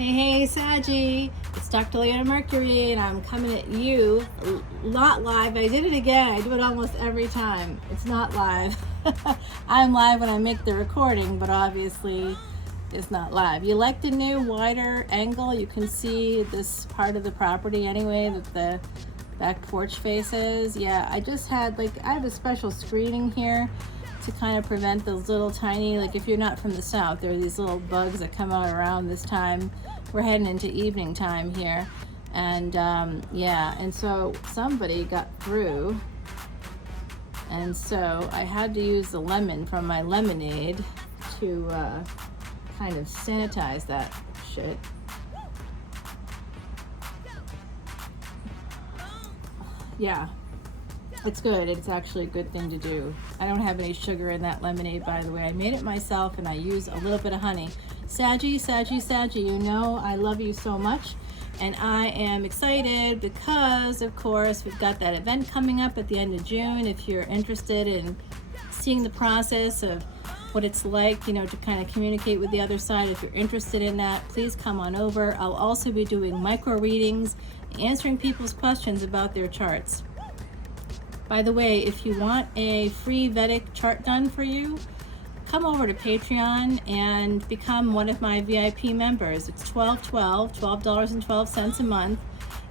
Hey, Saggy, it's Dr. Leona Mercury, and I'm coming at you, not live. I did it again. I do it almost every time. It's not live. I'm live when I make the recording, but obviously it's not live. You like the new wider angle? You can see this part of the property anyway that the back porch faces. Yeah, I just had, I have a special screening here to kind of prevent those little tiny, if you're not from the south, there are these little bugs that come out around this time. We're heading into evening time here, and yeah, and so somebody got through, and so I had to use the lemon from my lemonade to kind of sanitize that shit. Yeah, it's good. It's actually a good thing to do. I don't have any sugar in that lemonade, by the way. I made it myself, and I use a little bit of honey. Saggy, you know I love you so much, and I am excited because, of course, we've got that event coming up at the end of June. If you're interested in seeing the process of what it's like, to kind of communicate with the other side, if you're interested in that, please come on over. I'll also be doing micro readings, answering people's questions about their charts. By the way, if you want a free Vedic chart done for you, come over to Patreon and become one of my VIP members. It's $12.12 a month,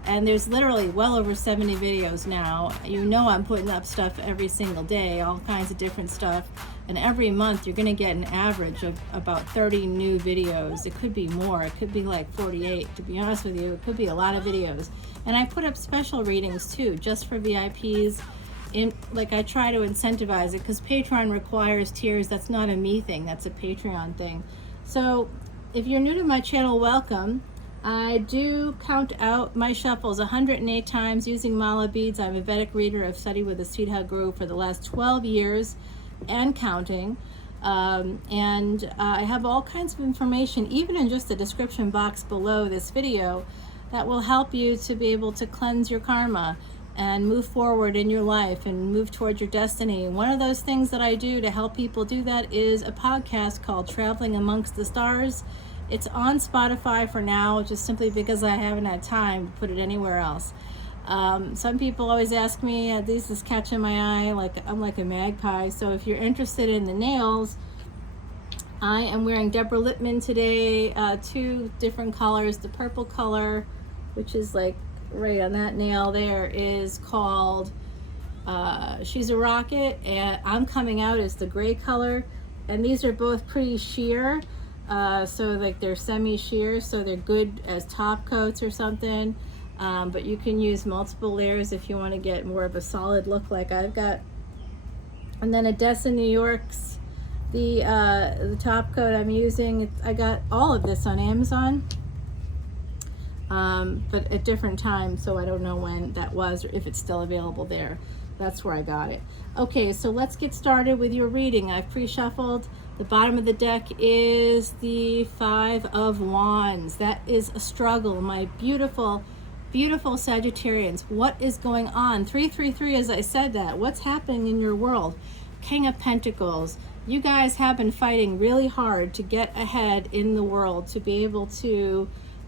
and there's literally well over 70 videos now. I'm putting up stuff every single day, all kinds of different stuff, and every month you're going to get an average of about 30 new videos. It could be more. It could be like 48. To be honest with you, it could be a lot of videos. And I put up special readings too, just for VIPs. I try to incentivize it because Patreon requires tiers. That's not a me thing, that's a Patreon thing. So if you're new to my channel, welcome. I do count out my shuffles 108 times using mala beads. I'm a Vedic reader. I've studied with the Siddha Guru for the last 12 years and counting. And I have all kinds of information, even in just the description box below this video, that will help you to be able to cleanse your karma and move forward in your life and move towards your destiny. One of those things that I do to help people do that is a podcast called Traveling Amongst the Stars. It's on Spotify for now, just simply because I haven't had time to put it anywhere else. Some people always ask me, this is catching my eye, I'm like a magpie. So if you're interested in the nails, I am wearing Deborah Lippmann today, 2 different colors. The purple color, which is right on that nail there, is called She's a Rocket, and I'm coming out as the gray color, and these are both pretty sheer, so they're semi-sheer, so they're good as top coats or something, but you can use multiple layers if you want to get more of a solid look like I've got. And then Odessa, New York's the top coat I'm using. I got all of this on Amazon, but at different times, so I don't know when that was or if it's still available there. That's where I got it. Okay, so let's get started with your reading. I've pre-shuffled. The bottom of the deck is the 5 of Wands. That is a struggle, my beautiful, beautiful Sagittarians. What is going on? 333, as I said that. What's happening in your world? King of Pentacles. You guys have been fighting really hard to get ahead in the world, to be able to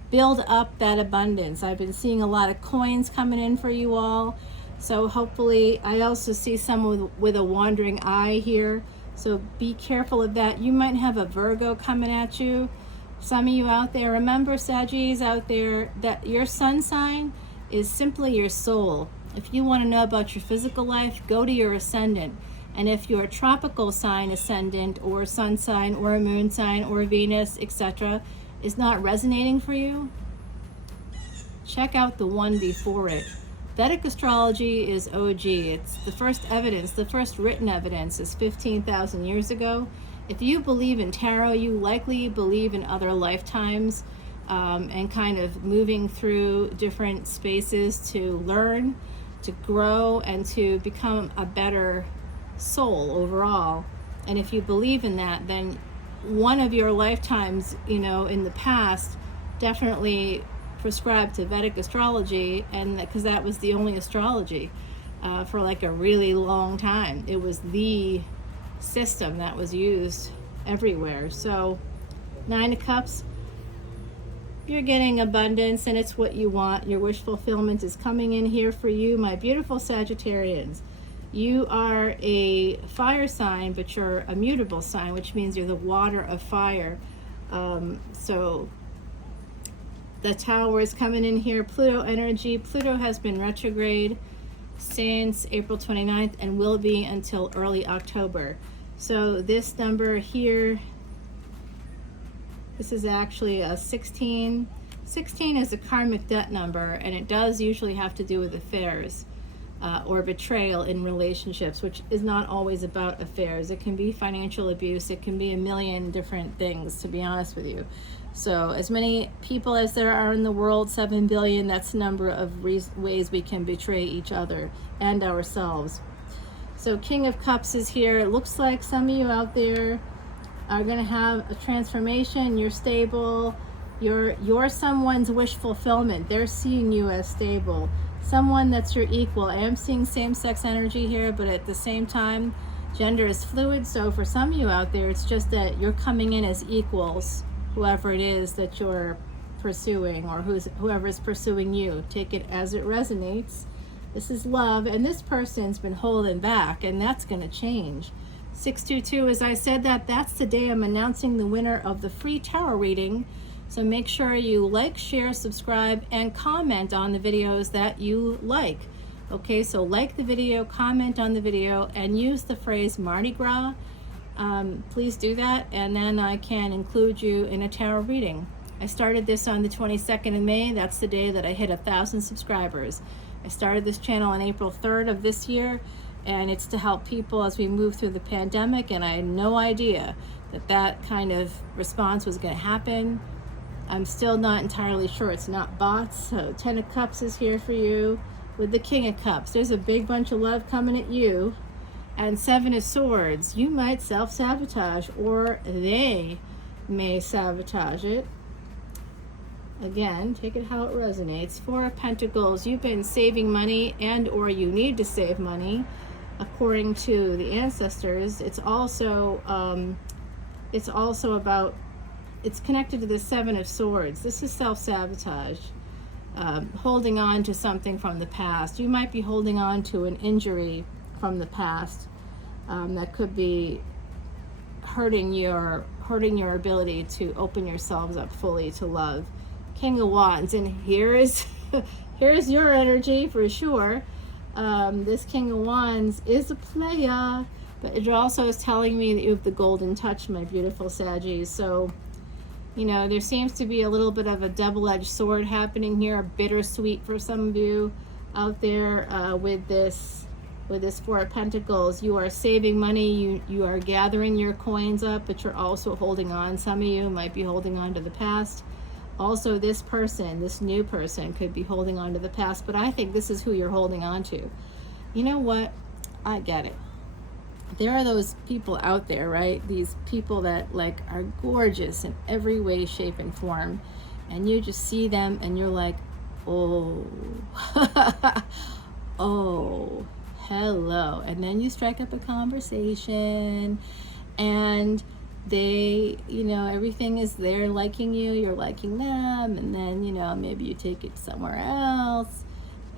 build up that abundance. I've been seeing a lot of coins coming in for you all. So hopefully, I also see someone with a wandering eye here. So be careful of that. You might have a Virgo coming at you. Some of you out there, remember, Saggies out there, that your sun sign is simply your soul. If you want to know about your physical life, go to your ascendant. And if your tropical sign, ascendant, or sun sign, or a moon sign, or Venus, etc., is not resonating for you, check out the one before it. Vedic astrology is OG. It's the first evidence, the first written evidence is 15,000 years ago. If you believe in tarot, you likely believe in other lifetimes, and kind of moving through different spaces to learn, to grow, and to become a better soul overall. And if you believe in that, then one of your lifetimes, in the past, definitely prescribed to Vedic astrology, and because that was the only astrology for a really long time. It was the system that was used everywhere. So 9 of Cups, You're getting abundance, and it's what you want. Your wish fulfillment is coming in here for you, my beautiful Sagittarians. You are a fire sign, but you're a mutable sign, which means you're the water of fire. So the Tower is coming in here. Pluto energy. Pluto has been retrograde since April 29th and will be until early October. So this number here, this is actually a 16. 16 is a karmic debt number, and it does usually have to do with affairs or betrayal in relationships, which is not always about affairs. It can be financial abuse. It can be a million different things, to be honest with you. So as many people as there are in the world, 7 billion, that's the number of ways we can betray each other and ourselves. So King of Cups is here. It looks like some of you out there are going to have a transformation. You're stable. You're someone's wish fulfillment. They're seeing you as stable. Someone that's your equal. I am seeing same-sex energy here, but at the same time, gender is fluid. So for some of you out there, it's just that you're coming in as equals, whoever it is that you're pursuing, or whoever is pursuing you. Take it as it resonates. This is love, and this person's been holding back, and that's going to change. 622, as I said, that's the day I'm announcing the winner of the free tarot reading. So make sure you like, share, subscribe, and comment on the videos that you like. Okay, so like the video, comment on the video, and use the phrase Mardi Gras. Please do that, and then I can include you in a tarot reading. I started this on the 22nd of May. That's the day that I hit 1,000 subscribers. I started this channel on April 3rd of this year, and it's to help people as we move through the pandemic, and I had no idea that kind of response was going to happen. I'm still not entirely sure it's not bots. So 10 of Cups is here for you with the King of Cups. There's a big bunch of love coming at you. And 7 of Swords. You might self-sabotage, or they may sabotage it. Again, take it how it resonates. 4 of Pentacles. You've been saving money, and or you need to save money. According to the ancestors, it's also about, it's connected to the 7 of Swords. This is self-sabotage, holding on to something from the past. You might be holding on to an injury from the past that could be hurting your ability to open yourselves up fully to love. King of Wands, and here's your energy for sure. This King of Wands is a player, but it also is telling me that you have the golden touch, my beautiful Saggies. So, you know, there seems to be a little bit of a double-edged sword happening here, bittersweet for some of you out there with this 4 of Pentacles. You are saving money, you are gathering your coins up, but you're also holding on. Some of you might be holding on to the past. Also, this new person could be holding on to the past, but I think this is who you're holding on to. You know what? I get it. There are those people out there, right? These people that like are gorgeous in every way, shape, and form, and you just see them and you're like, oh, oh, hello. And then you strike up a conversation, and they, you know, everything is they're liking you, you're liking them, and then, you know, maybe you take it somewhere else,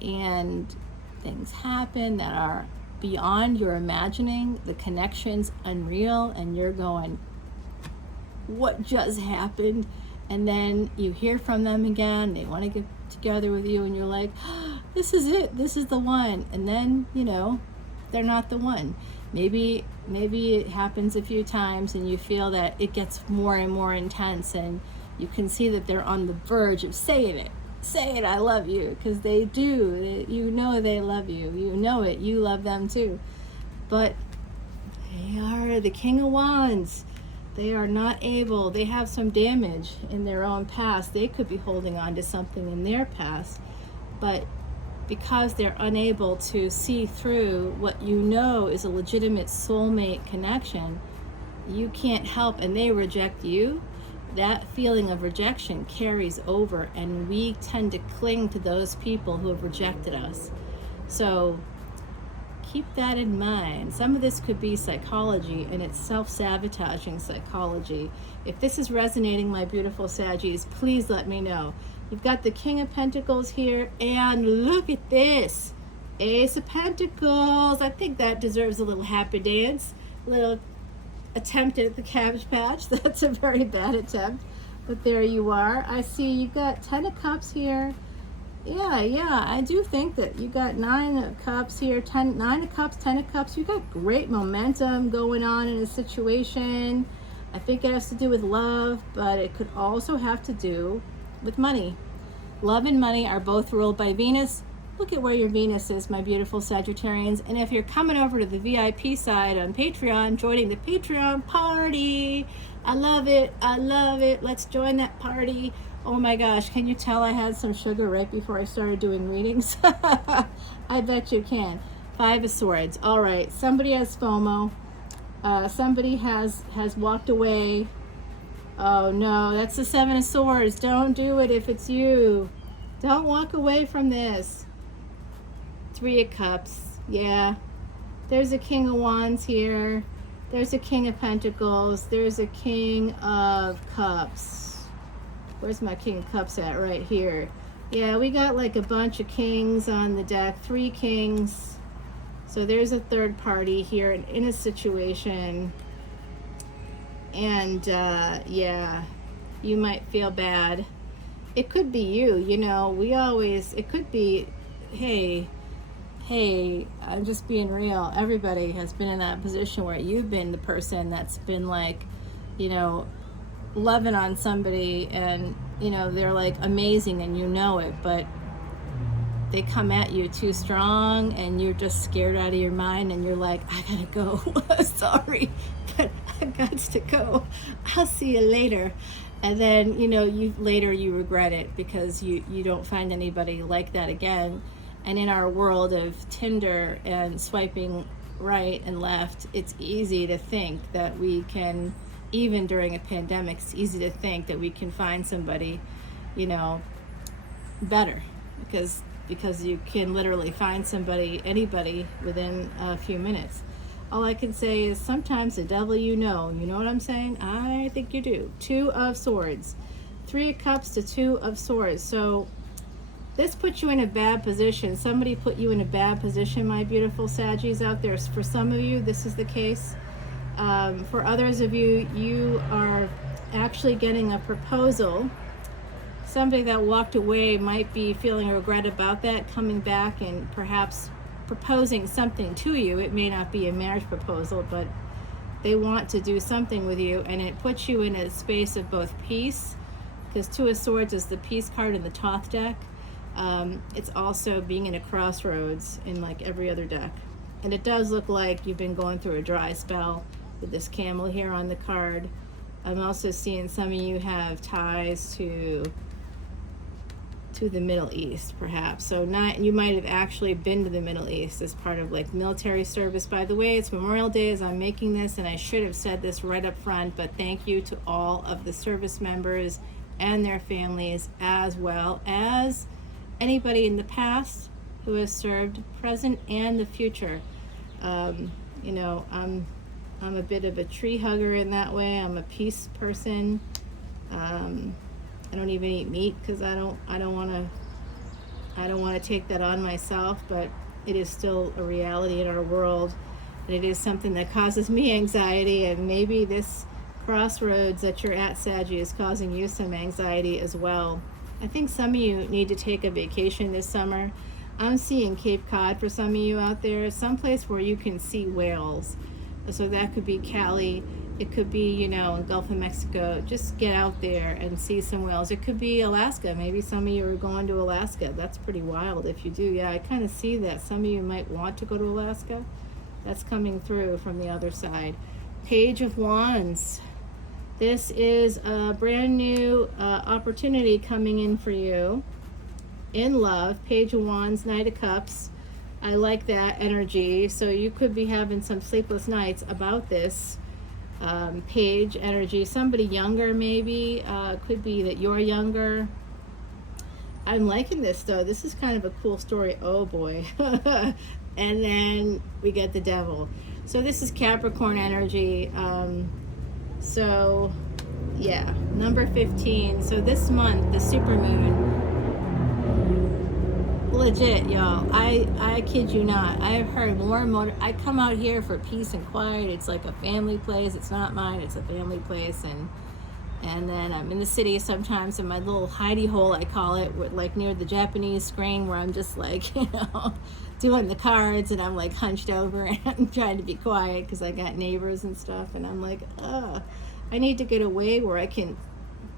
and things happen that are beyond your imagining. The connection's unreal, and you're going, what just happened? And then you hear from them again, they want to get together with you, and you're like, oh, this is it, this is the one. And then, you know, they're not the one. Maybe it happens a few times, and you feel that it gets more and more intense, and you can see that they're on the verge of saying it. Say it, I love you, because they do. You know they love you. You know it. You love them too. But they are the King of Wands. They are not able. They have some damage in their own past. They could be holding on to something in their past. But because they're unable to see through what you know is a legitimate soulmate connection, you can't help, and they reject you. That feeling of rejection carries over, and we tend to cling to those people who have rejected us. So keep that in mind. Some of this could be psychology, and it's self-sabotaging psychology. If this is resonating, my beautiful Saggies, please let me know. You've got the King of Pentacles here, and look at this. Ace of Pentacles. I think that deserves a little happy dance. A little attempt at the Cabbage Patch. That's a very bad attempt. But there you are. I see you've got 10 of Cups here. Yeah, I do think that you got 9 of Cups here, 9 of Cups, 10 of Cups. You got great momentum going on in a situation. I think it has to do with love, but it could also have to do with money. Love and money are both ruled by Venus. Look at where your Venus is, my beautiful Sagittarians. And if you're coming over to the VIP side on Patreon, joining the Patreon party, I love it. Let's join that party. Oh my gosh, can you tell I had some sugar right before I started doing readings? I bet you can. 5 of Swords. All right, somebody has FOMO. Somebody has walked away. Oh no, that's the 7 of Swords. Don't do it if it's you. Don't walk away from this. 3 of Cups. Yeah. There's a King of Wands here. There's a King of Pentacles. There's a King of Cups. Where's my King of Cups at? Right here. Yeah, we got like a bunch of kings on the deck. 3 kings. So there's a third party here in a situation. And yeah, you might feel bad. It could be you, you know. It could be, hey, I'm just being real. Everybody has been in that position where you've been the person that's been like, you know, loving on somebody, and you know they're like amazing and you know it, but they come at you too strong and you're just scared out of your mind and you're like, I gotta go. Sorry, but I got to go. I'll see you later. And then you know you regret it because you don't find anybody like that again. And in our world of Tinder and swiping right and left, it's easy to think that we can, even during a pandemic, it's easy to think that we can find somebody, you know, better, because you can literally find anybody within a few minutes. All I can say is sometimes the devil, you know what I'm saying? I think you do. 2 of Swords, 3 of Cups to 2 of Swords. So this puts you in a bad position. Somebody put you in a bad position, my beautiful Saggies out there. For some of you, this is the case. For others of you, you are actually getting a proposal. Somebody that walked away might be feeling regret about that, coming back and perhaps proposing something to you. It may not be a marriage proposal, but they want to do something with you, and it puts you in a space of both peace, because 2 of Swords is the peace card in the Thoth deck. It's also being in a crossroads in like every other deck. And it does look like you've been going through a dry spell with this camel here on the card. I'm also seeing some of you have ties to the Middle East, perhaps. So you might have actually been to the Middle East as part of like military service. By the way, it's Memorial Day as I'm making this, and I should have said this right up front, but thank you to all of the service members and their families, as well as anybody in the past who has served, present and the future. You know, I'm a bit of a tree hugger in that way. I'm a peace person. I don't even eat meat because I don't want to take that on myself, but it is still a reality in our world, and it is something that causes me anxiety, and maybe this crossroads that you're at, Saggy, is causing you some anxiety as well. I think some of you need to take a vacation this summer. I'm seeing Cape Cod for some of you out there, someplace where you can see whales. So that could be Cali. It could be, you know, in Gulf of Mexico. Just get out there and see some whales. It could be Alaska. Maybe some of you are going to Alaska. That's pretty wild if you do. Yeah, I kind of see that. Some of you might want to go to Alaska. That's coming through from the other side. Page of Wands. This is a brand new opportunity coming in for you in love. Page of Wands, Knight of Cups. I like that energy. So you could be having some sleepless nights about this page energy. Somebody younger maybe. Could be that you're younger. I'm liking this though. This is kind of a cool story. Oh boy. And then we get the devil. So this is Capricorn energy. So yeah, number 15. So this month, the supermoon, legit, y'all, I kid you not, I've heard more and more. I come out here for peace and quiet. It's like a family place. It's not mine, it's a family place. And then I'm in the city sometimes in my little hidey hole, I call it, with, like near the Japanese screen, where I'm just like, you know, doing the cards, and I'm like hunched over and I'm trying to be quiet because I got neighbors and stuff, and I'm like, I need to get away where I can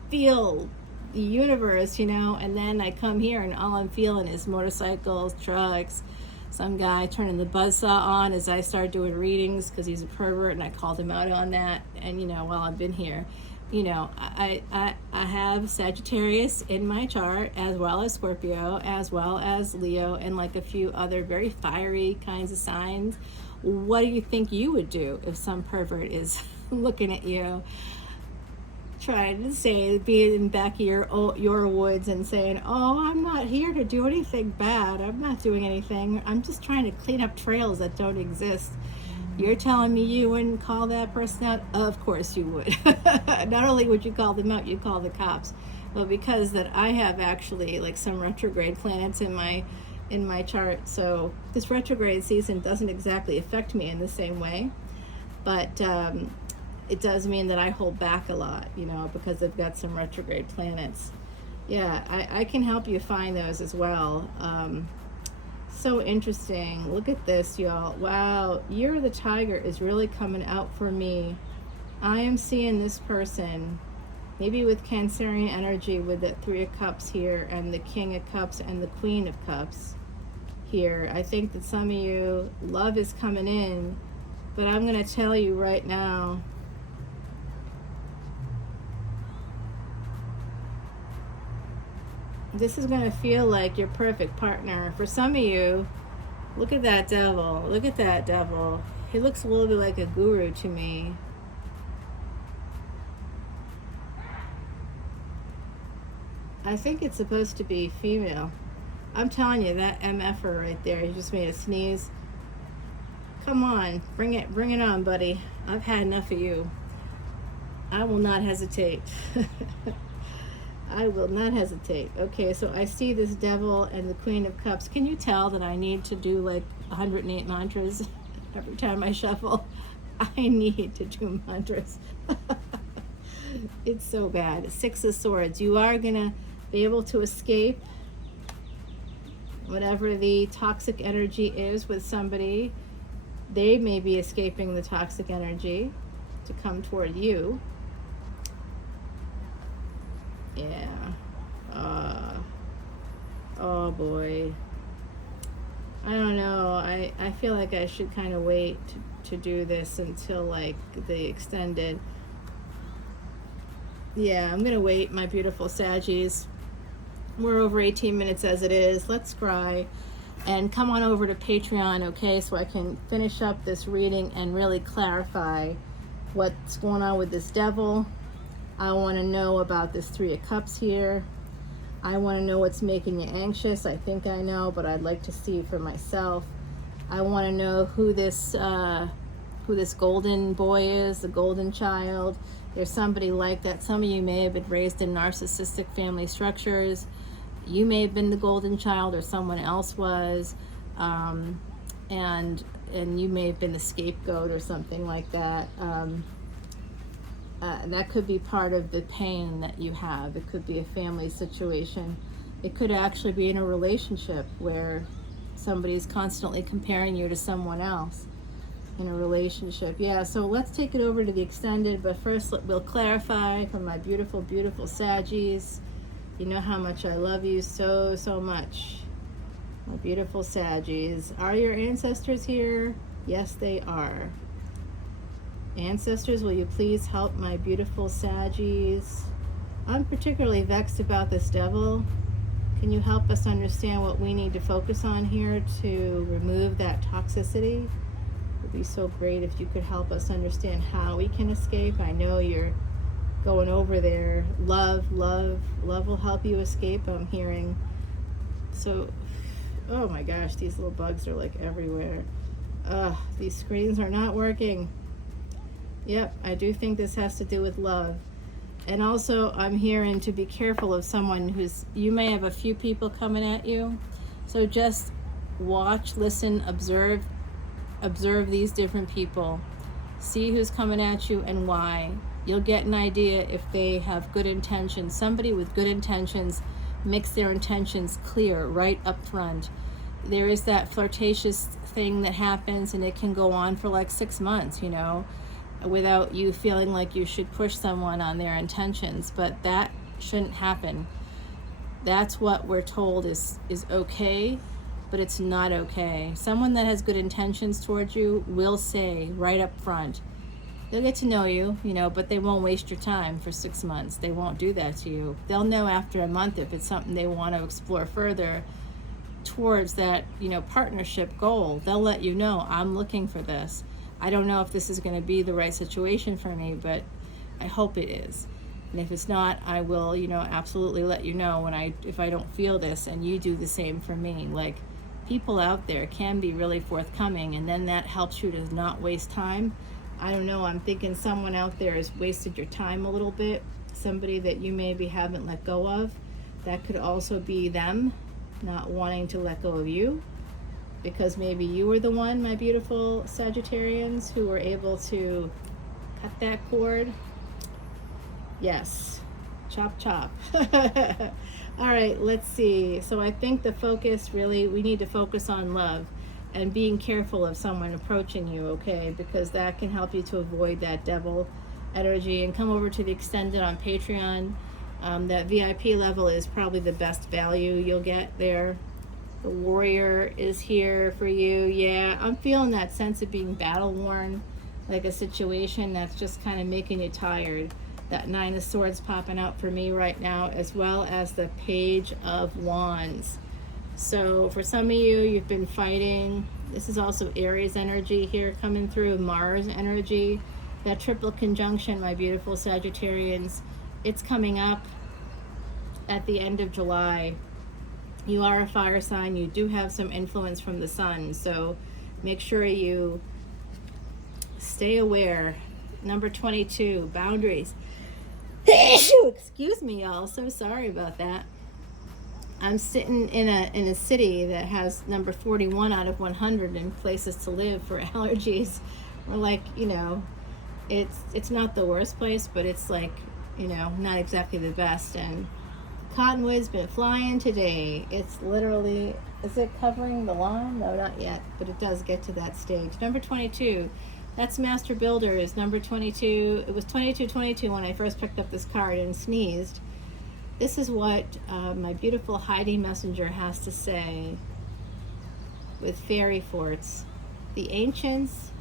feel the universe, you know. And then I come here and all I'm feeling is motorcycles, trucks, some guy turning the buzzsaw on as I start doing readings because he's a pervert, and I called him out on that. And you know, while I've been here, you know, I have Sagittarius in my chart, as well as Scorpio, as well as Leo, and like a few other very fiery kinds of signs. What do you think you would do if some pervert is looking at you, trying to say, be in the back of your woods and saying, oh, I'm not here to do anything bad. I'm not doing anything. I'm just trying to clean up trails that don't exist. You're telling me you wouldn't call that person out? Of course you would. Not only would you call them out, you call the cops. Well, because that I have actually like some retrograde planets in my chart, so this retrograde season doesn't exactly affect me in the same way, but it does mean that I hold back a lot, you know, because I've got some retrograde planets. Yeah, I can help you find those as well. So interesting. Look at this, y'all. Wow, Year of the Tiger is really coming out for me. I am seeing this person, maybe with Cancerian energy, with the Three of Cups here, and the King of Cups and the Queen of Cups here. I think that some of you, love is coming in, but I'm going to tell you right now, this is going to feel like your perfect partner. For some of you, look at that devil. Look at that devil. He looks a little bit like a guru to me. I think it's supposed to be female. I'm telling you, that MFer right there, he just made a sneeze. Come on, bring it on, buddy. I've had enough of you. I will not hesitate. I will not hesitate. Okay, so I see this devil and the Queen of Cups. Can you tell that I need to do like 108 mantras every time I shuffle? I need to do mantras. It's so bad. Six of Swords. You are going to be able to escape whatever the toxic energy is with somebody. They may be escaping the toxic energy to come toward you. Yeah. Oh boy. I don't know. I feel like I should kind of wait to do this until like the extended. Yeah, I'm gonna wait, my beautiful Saggies. We're over 18 minutes as it is. Let's cry and come on over to Patreon, okay, so I can finish up this reading and really clarify what's going on with this devil. I want to know about this Three of Cups here. I want to know what's making you anxious. I think I know, but I'd like to see for myself. I want to know who this golden boy is, the golden child. There's somebody like that. Some of you may have been raised in narcissistic family structures. You may have been the golden child, or someone else was, and you may have been the scapegoat or something like that. That could be part of the pain that you have. It could be a family situation. It could actually be in a relationship where somebody's constantly comparing you to someone else in a relationship. Yeah, so let's take it over to the extended, but first we'll clarify for my beautiful, beautiful Saggies. You know how much I love you so, so much. My beautiful Saggies. Are your ancestors here? Yes, they are. Ancestors, will you please help my beautiful Saggies? I'm particularly vexed about this devil. Can you help us understand what we need to focus on here to remove that toxicity? It would be so great if you could help us understand how we can escape. I know you're going over there. Love will help you escape, I'm hearing. So Oh my gosh, these little bugs are like everywhere. These screens are not working. Yep, I do think this has to do with love. And also, I'm hearing to be careful of someone you may have a few people coming at you. So just watch, listen, observe these different people. See who's coming at you and why. You'll get an idea if they have good intentions. Somebody with good intentions makes their intentions clear right up front. There is that flirtatious thing that happens, and it can go on for like 6 months, without you feeling like you should push someone on their intentions, but that shouldn't happen. That's what we're told is okay, but it's not okay. Someone that has good intentions towards you will say right up front, they'll get to know you, but they won't waste your time for 6 months. They won't do that to you. They'll know after a month if it's something they want to explore further towards that, partnership goal. They'll let you know, I'm looking for this. I don't know if this is going to be the right situation for me, but I hope it is. And if it's not, I will, absolutely let you know if I don't feel this, and you do the same for me. Like, people out there can be really forthcoming, and then that helps you to not waste time. I don't know, I'm thinking someone out there has wasted your time a little bit, somebody that you maybe haven't let go of. That could also be them not wanting to let go of you, because maybe you were the one, my beautiful Sagittarians, who were able to cut that cord. Yes, chop chop. All right, let's see. So I think the focus really, we need to focus on love and being careful of someone approaching you, okay? Because that can help you to avoid that devil energy. And come over to the extended on Patreon. That VIP level is probably the best value you'll get there. The warrior is here for you. Yeah, I'm feeling that sense of being battle worn, like a situation that's just kind of making you tired. That 9 of Swords popping out for me right now, as well as the Page of Wands. So for some of you, you've been fighting. This is also Aries energy here coming through, Mars energy. That triple conjunction, my beautiful Sagittarians, it's coming up at the end of July. You are a fire sign. You do have some influence from the sun, so make sure you stay aware. Number 22, boundaries. Excuse me, y'all. So sorry about that. I'm sitting in a city that has number 41 out of 100 in places to live for allergies. We're like, it's not the worst place, but it's like, not exactly the best. And cottonwood's been flying today. It's literally, is it covering the lawn? No, not yet, but it does get to that stage. Number 22, that's Master Builders. Number 22, it was 2222 when I first picked up this card and sneezed. This is what my beautiful Heidi Messenger has to say with fairy forts. The ancients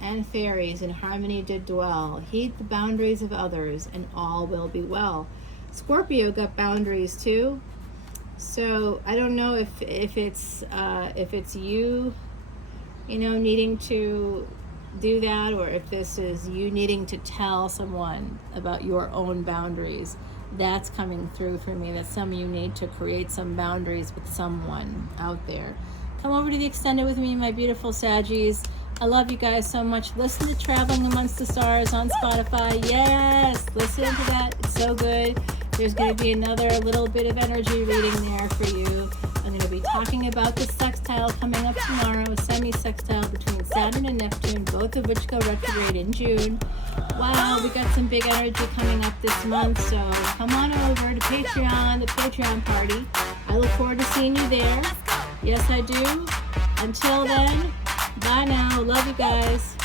and fairies in harmony did dwell. Heed the boundaries of others, and all will be well. Scorpio got boundaries too. So I don't know if it's you, needing to do that, or if this is you needing to tell someone about your own boundaries. That's coming through for me, that some of you need to create some boundaries with someone out there. Come over to the extended with me, my beautiful Saggies. I love you guys so much. Listen to Traveling Amongst the Stars on Spotify. Yes, listen to that. It's so good. There's going to be another little bit of energy reading there for you. I'm going to be talking about the sextile coming up tomorrow, a semi-sextile between Saturn and Neptune, both of which go retrograde in June. Wow, we got some big energy coming up this month, so come on over to Patreon, the Patreon party. I look forward to seeing you there. Yes, I do. Until then, bye now. Love you guys.